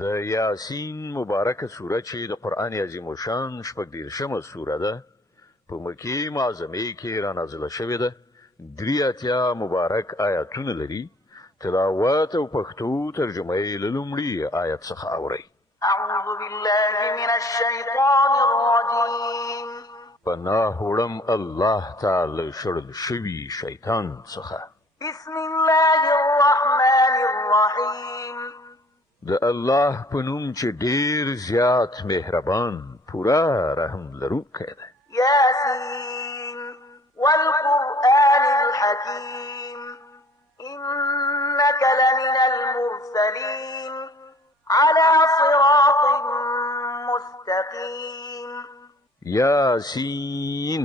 د یاسین مبارکه سوره چې د قران عظیم شان شپږ دیرشمه سوره ده په مکی معظمه کې را نازله شوې ده. درې اتیا مبارک آیاتونه لري. تلاوت او پښتو ترجمه یې له لومړي آیت څخه اورئ. أعوذ بالله من الشيطان الرجيم. پناه وړم الله تعالی شړل شوی شیطان څخه. بسم الله الرحمن الرحيم. د الله په نوم چې ډیر زیات مهربان پورا رحم لرونکی دی. ياسين والقرآن الحكيم إنك لمن المرسلين على صراط مستقيم. یاسین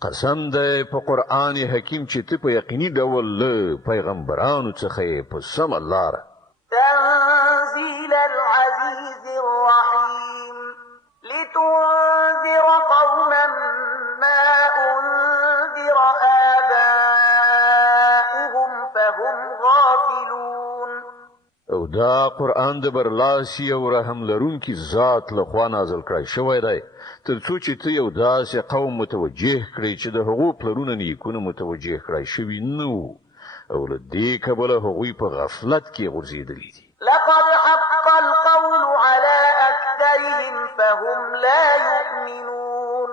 قسم ده په قرآن حکیم چې ته په یقیني ډول له پیغمبرانو څخه په سم لار. تنزيل العزيز الرحيم لتنذر قوما ما أنذر آباؤهم فهم غافلون. او دا قرآن د برلاسی او رحم لرونکي ذات له خوا نازل کړی شوی دی ترڅو چې ته یو داسې قوم متوجه کړي چې د هغو پلرونو نیکونه متوجه کړی شوي نه او له دې کبله هغوی په غفلت کې غورځېدلي دي. لقد حق القول على أكثرهم فهم لا يؤمنون.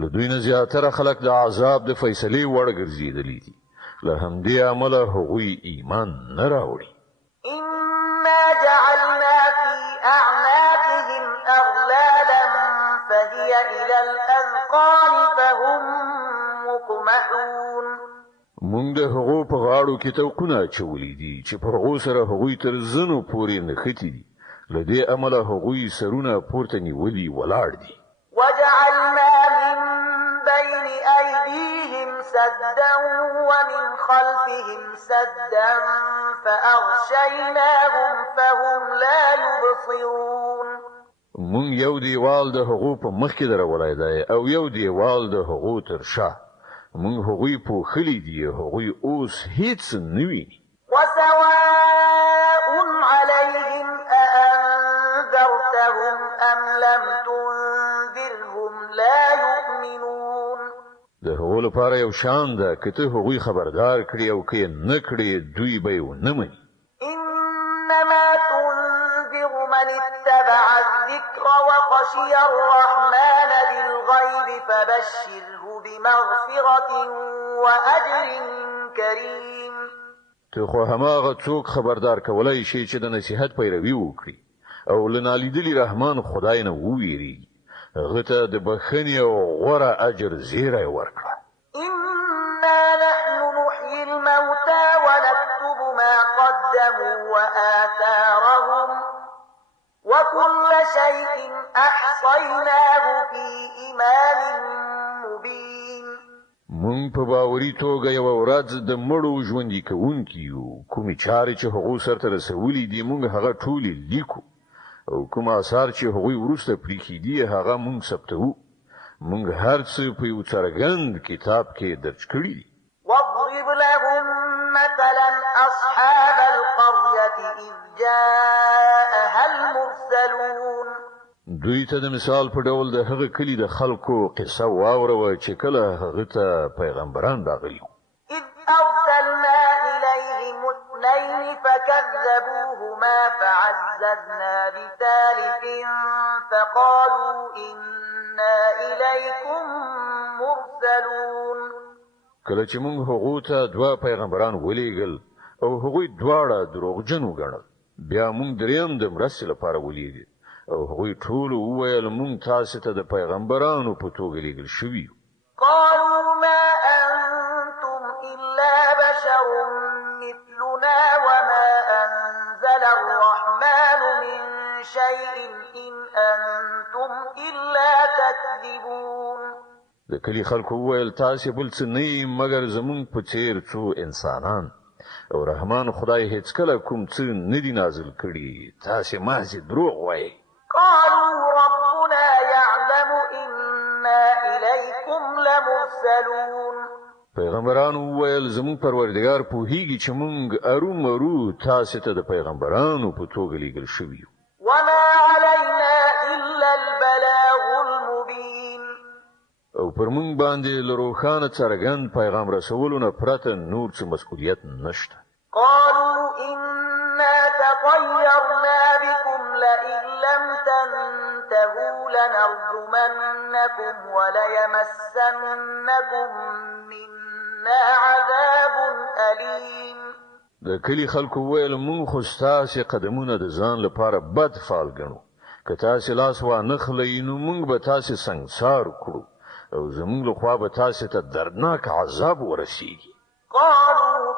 له دوی نه زیاتره خلک د عذاب د فیصلې وړ ګرځېدلي دي. له همدې امله هغوی ایمان نه راوړي. إنا جعلنا في أعناقهم أغلالا فهي إلى الأذقان فهم مقمحون. مونږ د هغو په غاړو کې توقونه اچولي دي چې په هغو سره هغوی تر زنو پورې نښتي دي. له دې امله هغوی سرونه پورته نیولي ولاړ دي. وجعلنا من بين أيديهم سدا ومن خلفهم سدا فأغشيناهم فهم لا يبصرون. مونږ یو دیوال د هغو په مخ کې درولای دی او یو دیوال د هغو تر شا. مونږ هغوی پوښلي دي هغوی اوس هیڅ نه ویني. وسواء عليهم أأنذرتهم أم لم تنذرهم لا يؤمنون. د هغو لپاره یو شان ده که ته هغوی خبردار کړي او که نه کړي دوی به ونه مني. إنما تنذر من اتبع الذكر وخشي الرحمن بالغيب فبشره بمغفرة وأجر كريم. ته خو هماغه څوک خبردار کولای شي چې د نصیحت پیروي وکړي او له نالیدلي رحمان خدای نه وویریږي. هغه ته د بخښنې او غوره اجر زیری ورکړه. إنا نحن نحيي الموتى ونكتب ما قدموا وآثارهم وكل شيء أحصيناه في إمام مبين. مونږ په باوري توګه یو ورځ د مړو ژوندي کوونکي یو. کومې چارې چې هغو سرته رسولي دي مونږ هغه ټولې لیکو او کوم آثار چې هغوی وروسته پریښي دي هغه مونږ ثبتوو. مونږ هر څه په یو څرګند کتاب کې درج کړي دي. واضرب لهم مثلا أصحاب القرية إذ جاءها المرسلون. دوی ته د مثال په ډول د هغه کلی د خلکو قصه واوروه چې کله هغه ته پیغمبران راغلي. إذ أرسلنا إليهم اثنين فكذبوهما فعززنا بثالث فقالوا إنا إليكم مرسلون. کله چې موږ هغو ته دوه پیغمبران ولېږل او هغوی دواړه دروغجن وګڼل بیا موږ دریم د مرستې لپاره ولېږل او هغوی ټول وویل موږ تاسو ته د پیغمبرانو په توګه لېږل شوي یو. قالوا ما أنتم إلا بشر مثلنا وما أنزل الرحمن من شيء إن أنتم إلا تكذبون. د کلی خلکو وویل تاسو بل څه نه یې مګر زمونږ په څیر څو انسانان او رحمان خدای هیڅ کله کوم څه نه دی نازل کړي. تاسو محض دروغ وایي. قالوا ربنا يعلم إنا إليكم لمرسلون. پیغمبرانو وویل زمونږ پروردګار پوهیږي چې مونږ ارومرو تاسو ته د پیغمبرانو په توګه لېږل شوي یو. وما علينا إلا البلاغ المبين او پر مونږ باندې له روښانه څرګند پیغام رسولو نه پرته نور څه مسؤلیت نشته. قالوا إنا تطيرنا بكم لئن لم تنتهوا لنرجمنكم وليمسنكم منا عذاب أليم. د کلی خلکو ویل مونږ خو ستاسې قدمونه د ځان لپاره بد فال ګڼو، که تاسې لاس وانه خلئ نو مونږ به تاسې سنګسار کړو او زمونږ لخوا به تاسې ته دردناک عذاب ورسیږي. قالوا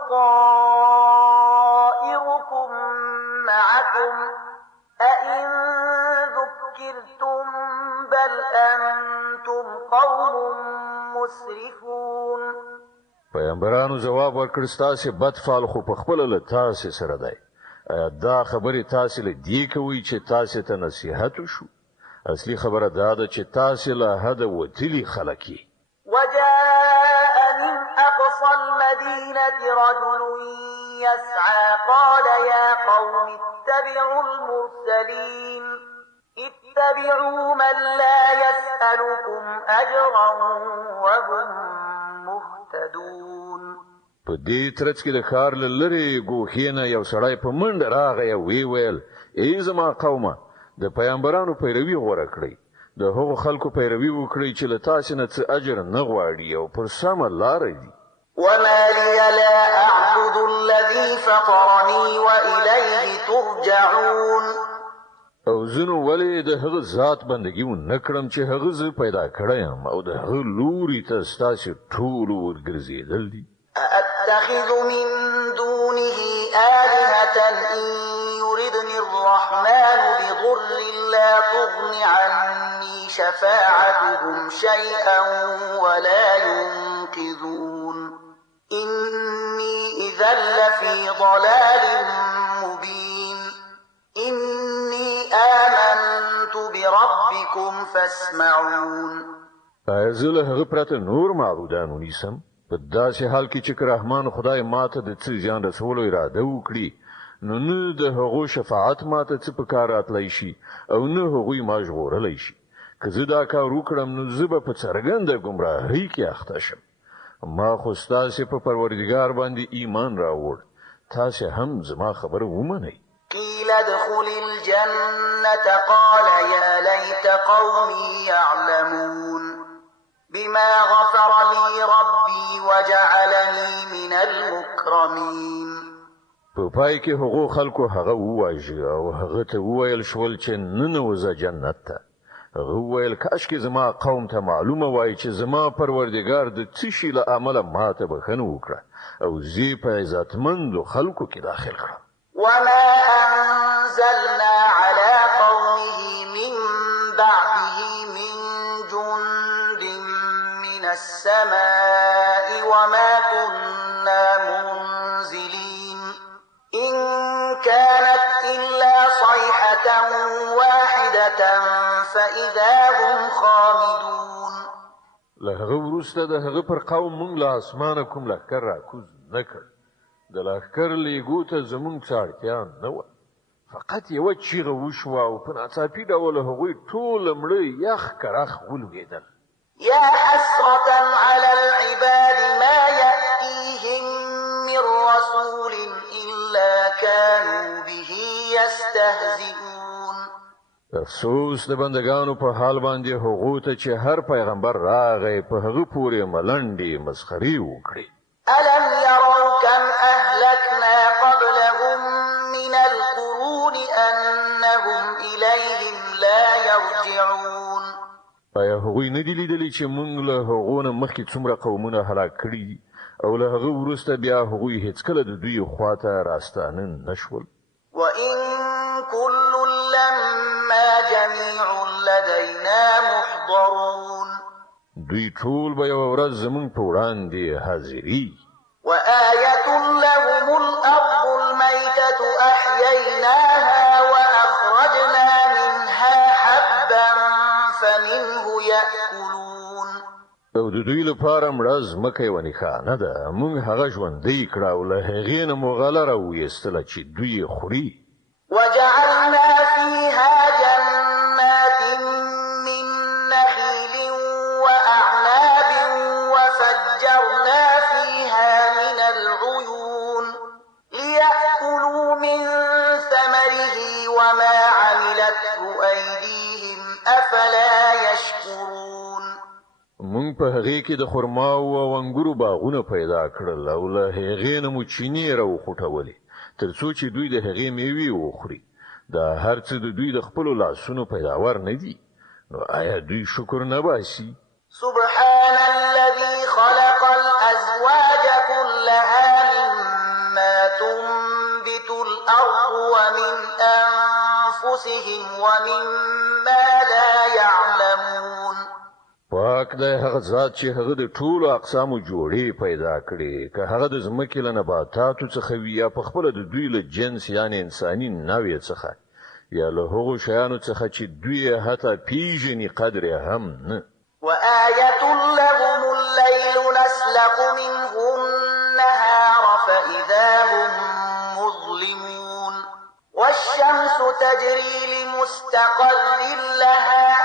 طائركم معكم أئن ذكرتم بل أنتم قوم مسرفون. پیغمبرانو جواب ورکړ ستاسې بد فال خو په خپله له تاسې سره دی. آیا دا خبرې تاسې له دې کوئ چې تاسې ته نصیحت وشو؟ اصلي خبره دا ده چې تاسې له حده وتلي خلک یې. وجاء من أقصى المدينة رجل يسعى قال يا قوم اتبعوا المرسلين اتبعوا من لا يسألكم أجرا وهم مهتدون. په دې ترڅ کې د ښار له لرې ګوښې نه یو سړی په منډه راغی او ویې ویل ای زما قومه د پیغمبرانو پیروي غوره کړئ، د هغو خلکو پیروي وکړئ چې له تاسې نه څه اجر نه غواړي او پر سمه لاره دي. وما لي لا أعبد الذي فطرني وإليه ترجعون. او زنو ولې د هغه ذات بندگی و نکړم چې هغه زه پیدا کړم او د هغه لوري ته ستاسې ټول ورګرځېدل دي. أأتخذ من دونه آلهة إن يردني الرحمن بضر لا تغن عني شفاعتهم شيئا ولا ينقذون إني إذا لفي ضلال مبين إني آمنت بربكم فاسمعون. زه له هغه پرته نور معبودان ونیسم په داسې حال کې چې رحمان خدای ماته د څه زیان رسولو اراده وکړي نو نه د هغو شفاعت ماته څه په کار راتلی شي او نه هغوی ما ژغورلی شي. که زه دا کار وکړم نو زه به په څرګنده ګمراهۍ کې اخته شم. ما خو ستاسې په پروردګار باندې ایمان راوړ، تاسې هم زما خبره ومنئ. قيل ادخل الجنة قال يا ليت قومي يعلمون بما غفر لي ربي وجعلني من المكرمين. په پای کې هغو خلکو هغه وواژه او هغه ته وویل شول چې ننوځه جنت ته. هغه وویل کاشکې زما قوم ته معلومه وای چې زما پروردګار د څه شي له امله ماته بښنه وکړه او زه په عزتمندو خلکو کې داخل کړم. وما أنزلنا على قومه من بعده من جند من السماء وما كنا منزلين إن كانت إلا صيحة واحدة فإذا هم خامدون. له هغه وروسته د هغه پر قوم مونږ له اسمانه کوم لښکر راکوز نه کړ. د لښکر لیږو ته زمونږ څه اړتیا نه وه، فقط یوه چیغه وشوه او په ناڅاپي ډول هغوی ټول مړه یخ کرخ ولوېدل. يا حسرة على العباد ما يأتيهم من رسول إلا كانوا به يستهزئون. افسوس د بندگانو په حال باندې هغو ته چې هر پیغمبر راغی په هغه پورې ملنډې مسخرې وکړي. ألم يروا كم أهلكنا قبلهم من القرون أنهم إليهم لا يرجعون. آیا هغوی نه دي لیدلي چې موږ له هغو نه مخکې څومره قومونه هلاک کړي دي او له هغه وروسته بیا هغوی هیڅکله د دوی خواته راستانه نشول؟ وإن كل لما جميع لدينا محضرون. دوی ټول به یوه ورځ زموږ په وړاندې حاضري. وآية لهم الأرض الميتة أحييناها وأخرجنا منها حبا فمنه يأكلون. او د دوی لپاره مړه ځمکه یوه نښانه ده، موږ هغه ژوندۍ کړه او له هغې نه مو غله راویستله چې دوی یې خوري. وجعلنا فيها وما عملته أيديهم أفلا يشكرون مونږ په هغه کې د خرما او انګورو باغونه پیدا کړل او له هغې نه مو چینې راوخوټولې ترڅو چې دوی د هغې میوې وخوري دا هر څه د دوی د خپلو لاسونو پیداوار نه دي نو آیا دوی شکر نه باسي سبحان الذي خلق الأزواج كلها مما تنبت الأرض ومن أنفسهم ومما لا يعلمون پاک دی هغه ذات چې هغه د ټولو اقسامو جوړې پیدا کړي که هغه د ځمکې له نباتاتو څخه وي یا په خپله د دوی له جنس یعنی انساني نوع څخه یا له هغو شیانو څخه چې دوی حتی پیژني قدر هم نه وآية لهم الليل نسلق منه النهار فإذا هم مظلمون والشمس تجري لمستقر لها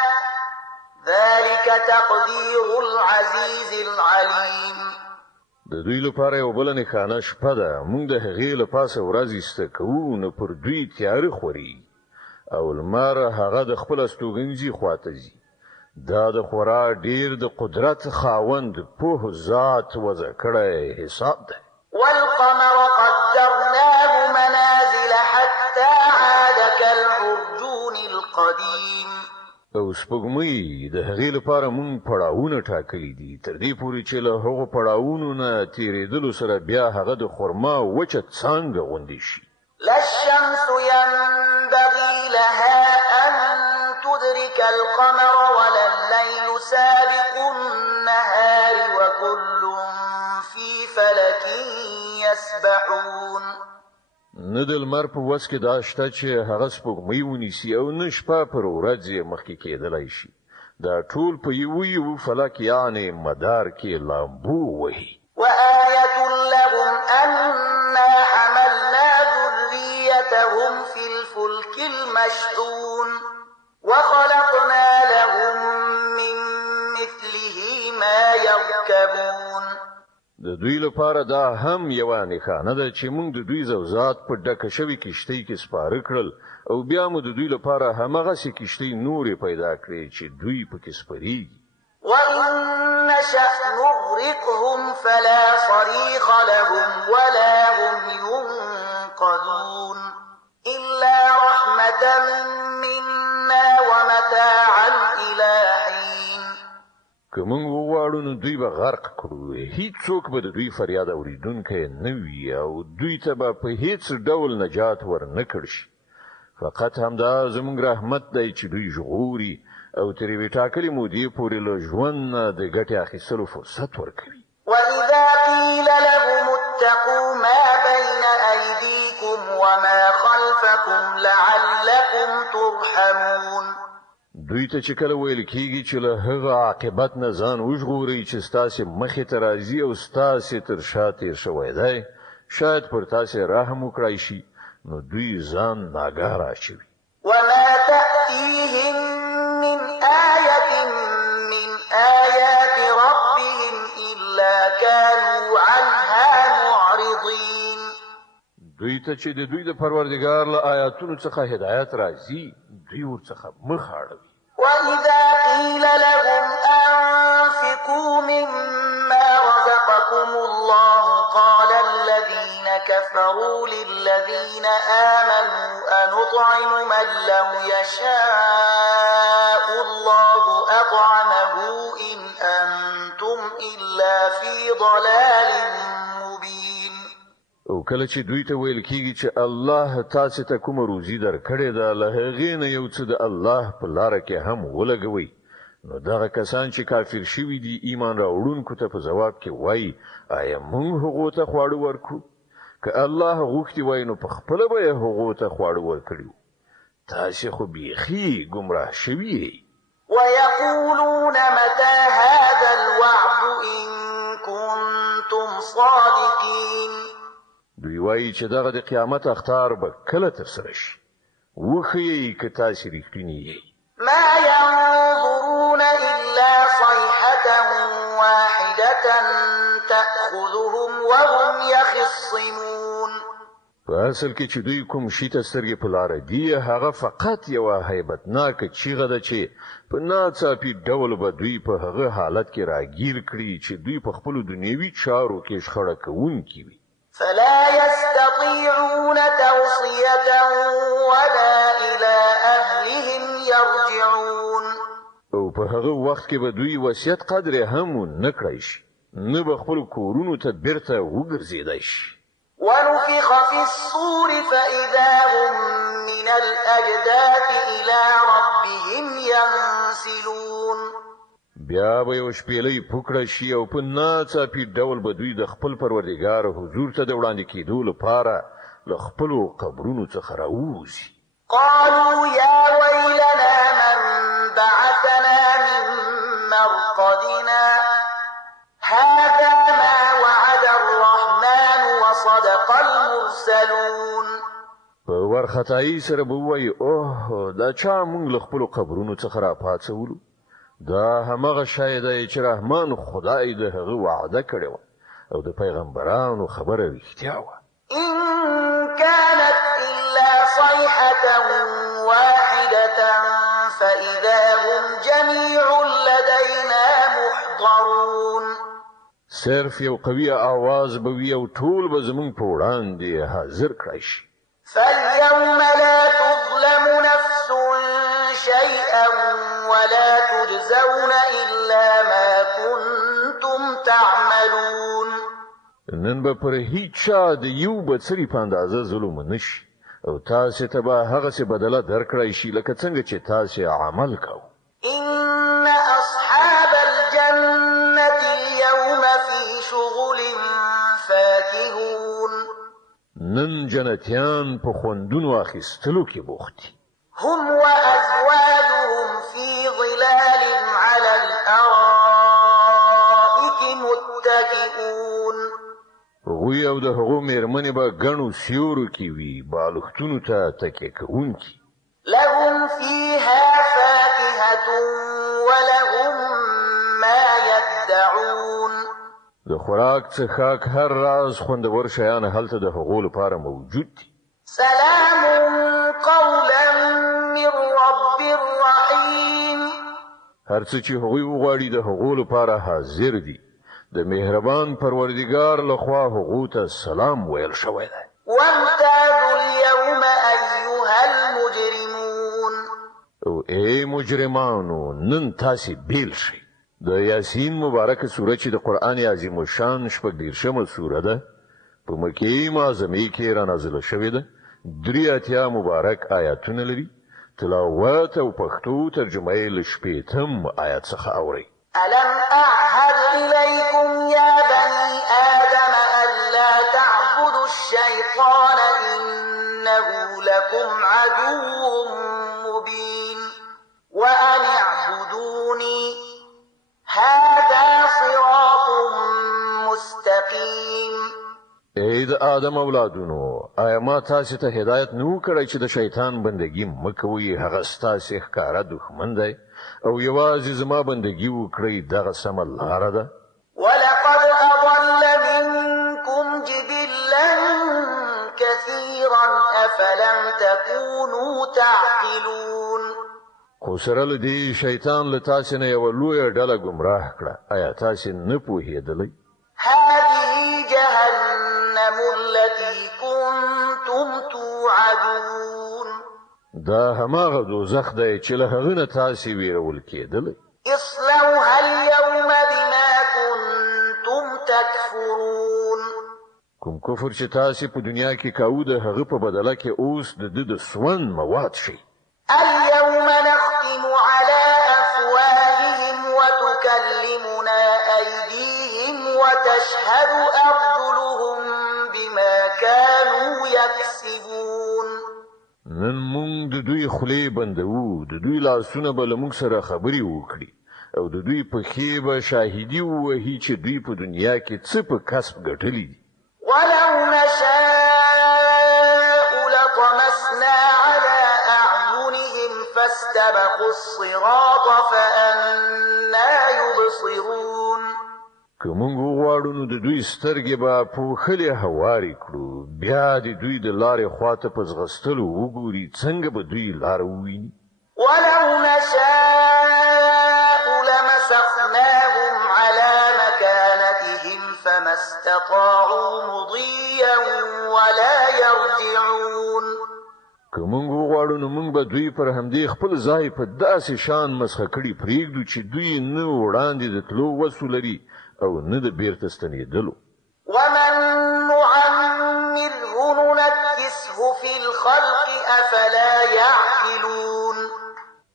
ذلك تقدير العزيز العليم د دوی لپاره یو بل نښانه شپه ده موږ د هغې له پاسه ورځ ایسته کوو نو پر دوی تیاره خوري او لمر هغه د خپل استوګنځي خواته ځي دا د خورا ډیر د قدرت خاوند په ذات وضع کړی حساب ده والقمر قدرناه منازل حتى عاد كالعرجون القديم او سپوږمۍ د هغې لپاره مونږ پړاوونه ټاکلي دي تر دې پورې چې له هغو پړاوونو نه تېرېدلو سره بیا هغه د خرما وچه څانګه غوندې شي لا الشمس ينبغي لها أن تدرك القمر ولا الليل سابق النهار وكل في فلك يسبحون نه د لمر په وس کې دا شته چې هغه سپوږمۍ ونیسي او نه شپه پر ورځ یې مخکې کېدلی شي دا ټول په یو فلک یعنی مدار کې لامبو وهي وآية لهم أنا حملنا ذريتهم في الفلك المشحون وخلقنا لهم من مثله ما يركبون د دوی لپاره دا هم یو نښانه ده چې موږ د دوی زوزات په ډکه شوي کښتۍ کې سپاره کړل او بیا مو د دوی لپاره همغسې کښتۍ نورې پیدا کړې چې دوی پکې سپریږي وإن نشأ نغرقهم فلا صريخ لهم ولا هم ينقذون إلا رحمة منا ومتاعا إلى حين که موږ وغواړو نو دوی به غرق کړو هیڅوک به د دوی فریاد اورېدونکی نه وي او دوی ته به په هیڅ ډول نجات ورنه کړ شي فقط همدا زموږ رحمت دی چې دوی ژغوري او تر یوې ټاکلې مودې پورې له ژوند نه د ګټې اخیستلو فرصت ورکوي وإذا قيل لهم اتقوا ما بين أيديكم وما خلفكم لعلكم ترحمون دوی ته چې کله ویل کېږي چې له هغه عاقبت نه ځان وژغورئ چې ستاسې مخې ته راځي او ستاسې تر شا تېر شوی دی شاید پر تاسې رحم وکړی شي نو دوی ځان ناګاه اچوي وما تأتيهم من آية من آيات ربهم إلا كانوا عنها معرضين دوی ته چې د دوی د پروردګار له آیاتونو څخه هدایت راځي دوی ورڅخه مخ اړوي وإذا قيل لهم أنفقوا مما رزقكم الله قال الذين كفروا للذين آمنوا أنطعم من لو يشاء الله أطعمه إن أنتم إلا في ضلال مبين او کله چې دوی ته ویل کېږي چې الله تاسو ته کوم روزي درکړې ده له هغې نه یو څه د الله په لاره کې هم ولګوئ نو دغه کسان چې کافر شوي دي ایمان راوړونکو ته په ځواب کې وایي آیا موږ هغو ته خواړه ورکړو که الله غوښتي وای نو په خپله به یې هغو ته خواړه ورکړي تاسې خو بیخي ګمراه شوي یئ ويقولون متى هذا الوعد إن كنتم صادقين دوی وایي چې دغه د قیامت اختار به کله ترسره شي وښیئ که تاسې رښتیني یئ ما ينظرون إلا صيحة واحدة تأخذهم وهم يخصمون په اصل کې چې دوی کوم شي ته سترګې په لاره دي هغه فقط یو هیبتناک چیغه ده چې په ناڅاپي ډول به دوی په هغه حالت کې راګیر کړي چې دوی په خپل دنیوي چارو کې شخړه کوونکي وي. فلا يستطيعون توصية ولا إلى أهلهم يرجعون. او په هغه وخت کې به دوی وصیت قدر هم نه کړی شي نه به خپل کورونو ته بیرته وګرځیدای شي. ونفخ في الصور فإذا هم من الأجداث إلى ربهم ينسلون. بیا به یو شپېلۍ پوکړه شي او په ناڅاپي ډول به دوی د خپل پروردګار حضور ته د وړاندې کېدو لپاره له خپلو قبرونو څخه راووځي. قالوا يا ويلنا من بعثنا من مرقدنا هذا ما وعد الرحمن وصدق المرسلون. په ورختایي سره به وایي اوه دا چا موږ له خپلو قبرونو څخه راپاڅولو دا همغه شی دی چې رحمان خدای د هغه وعده کړې وه او د پیغمبرانو خبره رښتیا وه. إن كانت إلا صيحة واحدة فإذا هم جميع لدينا محضرون. صرف یو قوي आवाज به وي او ټول به زمونږ په وړاندې حاضر کړی شي. فاليوم لا تظلم نفس شيئا ولا تجزون إلا ما كنتم تعملون. نن به پر هیڅ چا د یو بڅري په اندازه ظلم نشي او تاسو ته به هغه څه بدله درکړی شي لکه څنګه چې تاسو عمل کوئ. إن أصحاب الجنة اليوم في شغل فاكهون. نن جنتیان په خوندونو اخیستلو کې بوخت دي. هم وأزواجهم في ظلال على الأرائك متكئون. هغوی او د هغو میرمنې به ګڼو سیورو کې وي بالښتونو ته تکیه کوونکي. لهم فيها فاكهة ولهم ما يدعون. د خوراک څښاک هر راز خوندور شیان هلته د هغو لپاره موجود دي. سلام قولا من رب رحيم. هر څه چې هغوی وغواړي د هغو لپاره حاضر دي. د مهربان پروردګار لخوا هغو ته سلام ویل شوی دی. وامتازوا اليوم أيها المجرمون. او ای مجرمانو نن تاسې بیل شئ. د یاسین مبارکه سوره چې د قرآن عظیم الشان 14مه سوره ده په مکې معظمې کې را نازله شوې ده. 83 مبارک آیاتونه لري. تلاوت او پښتو ترجمه یې له 80 آیات څخه اورئ. ألم أعهد إليكم يا بني آدم ألا تعبدوا الشيطان إنه لكم عدو مبين وأن اعبدوني هذا صراط مستقيم. ای د آدم اولادونو آیا ما تاسو ته هدایت نو کړی چې د شیطان بندگی مکوئ هغه ستاسو ښکارا دښمن دی او یوازې زما بندگی وکړئ دغه سمه لاره ده. ولقد أضل منكم جبلا كثيرا أفلم تكونوا تعقلون. خو سره له دې شیطان له تاسو نه یو لویه ډله ګمراه کړه. آیا تاسو نه پوهېدلی؟ هذه جهنم التي كنتم توعدون. دا هماغه دوزخ دی چې له هغه نه تاسو ویرول کېدلی. اصلوها اليوم بما كنتم تكفرون. کوم کفر چې تاسو په دنیا کې کاوه د هغه په بدله کې اوس د سون مواد شي. اليوم نختم على أفواههم وتكلمنا أيديهم وتشهد أرجلهم بما كانوا يكسبون. نن مونږ د دوی خولې بندوو د دوی لاسونه به له موږ سره خبرې وکړي او د دوی پښې به شاهدي ووهي چې دوی په دنیا کې څه په کسب ګټلي دي. ولو نشاء لطمسنا على أعينهم فاستبقوا الصراط فأنى يبصرون. که موږ وغواړو نو د دوی سترګې به پوښلې هوارې کړو بیا د دوی د لارې خواته په ځغستلو وګوري څنګه به دوی لار وویني ولو نشاء لمسخناهم على مكانتهم فما استطاعوا مضيا ولا يرجعون که موږ وغواړو نو موږ به دوی پر همدې خپل ځای په داسې شان مسخه کړي پرېږدو چې دوی نه وړاندې د تلو وس ولري او نه د بیرته ستنېدلو ومن نعمره ننكسه في الخلق أفلا يعقلون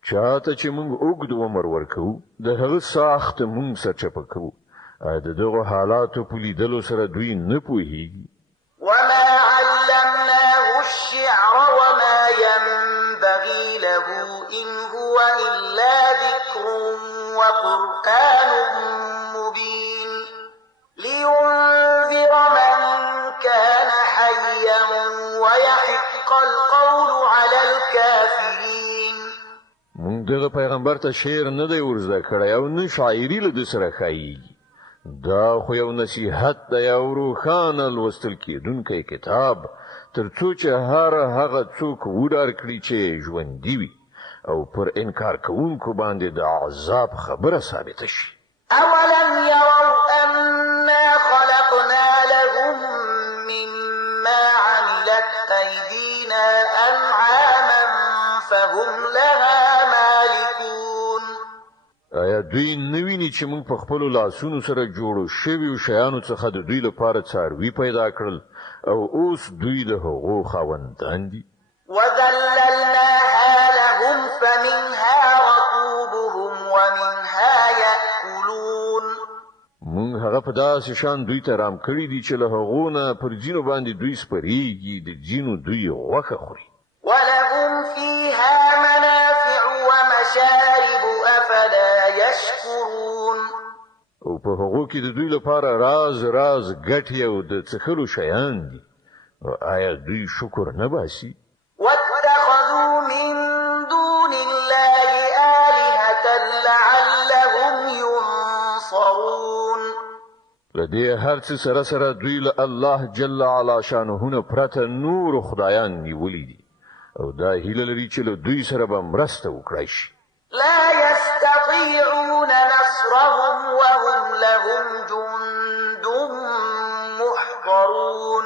چاته چې موږ اوږد عمر ورکوو د هغه ساخت موږ سرچپه کوو د دغه حالاتو په لیدلو سره دوی نه پوهیږي وما علمناه الشعر وما ينبغي له إن هو إلا ذكر وقرآن مبين لينذر من كان حيا ويحق القول على الكافرين موږ دغه پیغمبر ته شعر نه دی ورزده کړی او نه شاعري له ده سره ښایيږي دا خو یو نصیحت دی او روښانه لوستل کېدونکی کتاب ترڅو چې هغه څوک وډار کړي چې ژوندي وي او پر انکار کوونکو باندې د عذاب خبره ثابته شي أولم يروا أنا خلقنا لهم مما عملت أيدينا أنعاما فهم لها مالكون آیا دوی نویني چې موږ په خپل لاسونو سره جوړو شویو شیانو څخه د دوی لپاره څاروي پیدا کړل او اوس دوی د هغو خاوندان دي وذللناها لهم فمنها ركوبهم ومنها يأكلون موږ هغه په داسې شان دوی ته رام کړی دي چې له هغو نه پر ځینو باندې دوی سپریږي د ځینو دوی غوښه خوري ولهم فيها منافع ومشارب أفلا يشكرون او په هغو کې د دوی لپاره راز ګټې او د څښلو شیان دي آیا دوی شکر نه باسي واتخذوا من دون الله آلهة لعلهم ينصرون لدې هر څه سره دوی له الله جل علا شانه نه پرته نور خدایان نیولي دي او دا هیله لري چې له دوی سره به مرسته وکړای شي لا يستطيعون نصرهم وهم لهم جند محضرون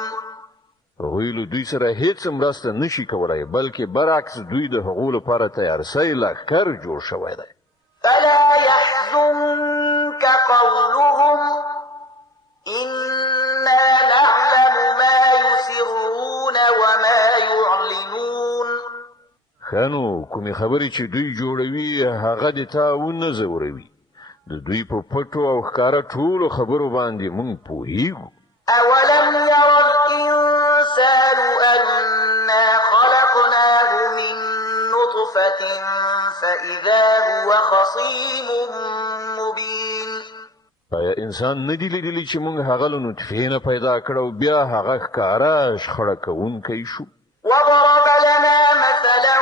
هغوی له دوی سره هیڅ مرسته نشي کولای بلکې برعکس دوی د هغو لپاره تیارسۍ لښکر جوړ شوی دی فلا يحزنك قولهم إنا نعلم ما يسرون وما يعلنون خانو کومې خبرې چې دوی جوړوي هغه د تا ونه زوروي د دوی په پټو او ښکاره ټولو خبرو باندې موږ پوهیږو أولم ير الإنسان أنا خلقناه من نطفة فإذا هو خصيم مبين آیا انسان نه دی لیدلی چې موږ هغه له نطفې نه پیدا کړو بیا هغه ښکاره شخړه کوونکی شو وضرب لنا مثلا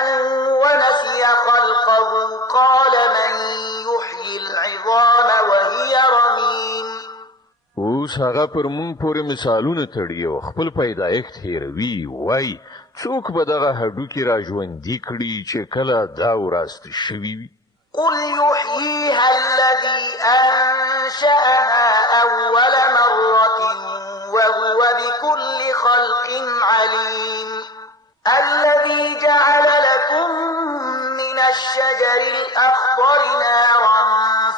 ونسي خلقه قال من يحيي العظام وهي رميم اوس هغه پر موږ پورې مثالونه تړي او خپل پیدایښت هیروي وای څوک به دغه هډوکي را ژوندي کړي چې کله دا وراسته شوي وي قل يحييها الذي أنشأها أول مرة وهو بكل خلق عليم الذي جعل لكم من الشجر الأخضر نارا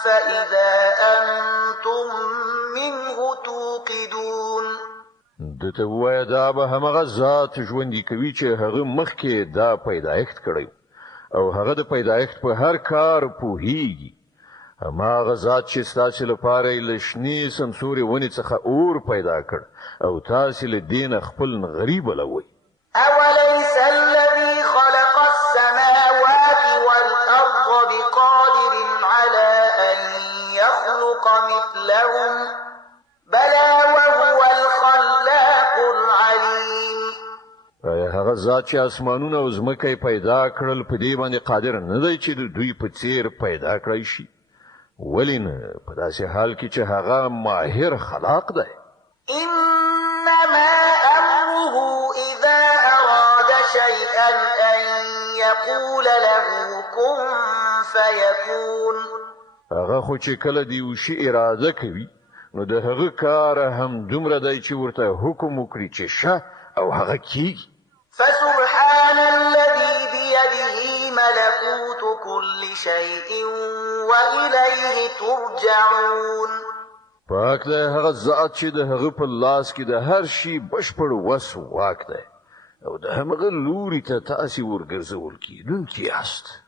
فإذا أنتم منه توقدون دته وای دا به همغه ذات ژوندي کوي چې هغه مخکې دا پیدایښت کړی او هغه د پیدایښت په هر کار پوهیږي هماغه ذات چې ستاسو لپاره له شنې سمسوري ونې څخه اور پیدا کړ او تاسو له دین خپل غریب لوي أوليس الذي خلق السماوات والأرض بقادر على أن يخلق مثلهم بلى وهو الخلاق العليم آیا هغه ذات چې اسمانونه او ځمکه پیدا کړل په دې باندې قادر نه دی چې دوی په څیر پیدا کړی شي ولینه په داسې حال کې چې هغه ماهر خلاق دی. إنما أمره إذا أراد شيئا أن يقول له كن فيكون. هغه خو چې کله دی وشي اراده کوي نو د هغه کار هم دومره دی چې ورته حکم وکړي چې شه او هغه کیږي. فسبحان الذي بيده ملكوت كل شيء وإليه ترجعون. پاک دی هغه ذات چې د هغه په لاس کې د هر شي بشپړ وس واک دی او د هغه لوري ته تاسو ورګرځول کیدونکي یاست.